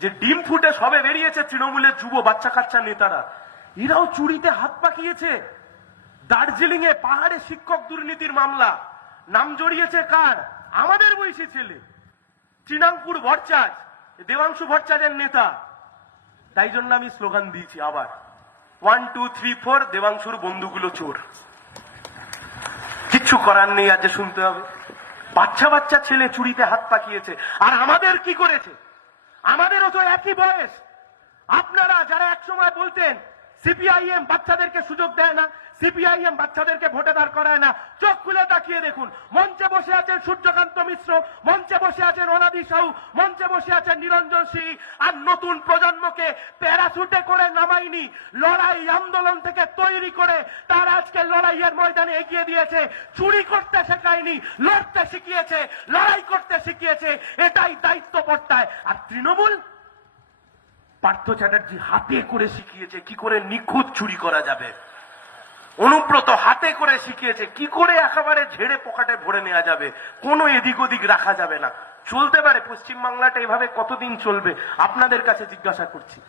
যে ডিম ফুটে সবে বেরিয়েছে তৃণমূলের যুব বাচ্চা কাচ্চা নেতারা। এরাও চুরিতে হাত পাকিয়েছে। দার্জিলিং এ পাহাড়ে শিক্ষক দুর্নীতির মামলা। নাম জড়িয়েছে কার? আমাদের বয়সী ছেলে। তৃণাঙ্কুর ভট্টাচ, দেবাংশু ভট্টাচার্যের নেতা। তাই জন্য আমি স্লোগান দিয়েছি আবার। ওয়ান টু থ্রি ফোর দেবাংশুর বন্ধুগুলো চোর। কিচ্ছু করার নেই, আজ শুনতে হবে। বাচ্চা বাচ্চা ছেলে চুরিতে হাত পাকিয়েছে। আর আমাদের কি করেছে? আমাদেরও তো একই বয়স। আপনারা যারা একসময় বলতেন, সিপিআইএম বাচ্চাদেরকে সুযোগ দেয় না, সিপিআইএম বাচ্চাদেরকে ভোটে দাঁড় করায় না, চোখ খুলে তাকিয়ে দেখুন। মঞ্চে বসে আছেন সূর্যকান্ত মিশ্র, মঞ্চে বসে আছেন অনাদি সাহু, মঞ্চে বসে আছেন নিরঞ্জন সিং। আর নতুন প্রজন্মকে প্যারাসুটে করে নামাইনি লড়াই আন্দোলন থেকে তৈরি করে তার আজকে লড়াইয়ের ময়দানে এগিয়ে দিয়েছে। চুরি করতে শেখায়নি, লড়তে শিখিয়েছে, লড়াই করতে শিখিয়েছে, এটাই দায়িত্ব পড়তায় আর তৃণমূল? পার্থ চ্যাটার্জি হাতে করে শিখিয়েছে, কি করে নিখুঁত চুরি করা যাবে? অনুব্রত হাতে করে শিখিয়েছে, কি করে একেবারে ঝেড়ে পকেটে ভরে নেওয়া যাবে? কোনো এদিক ওদিক রাখা যাবে না। চলতে পারে, পশ্চিমবাংলাটা এভাবে কতদিন চলবে? আপনাদের কাছে জিজ্ঞাসা করছি।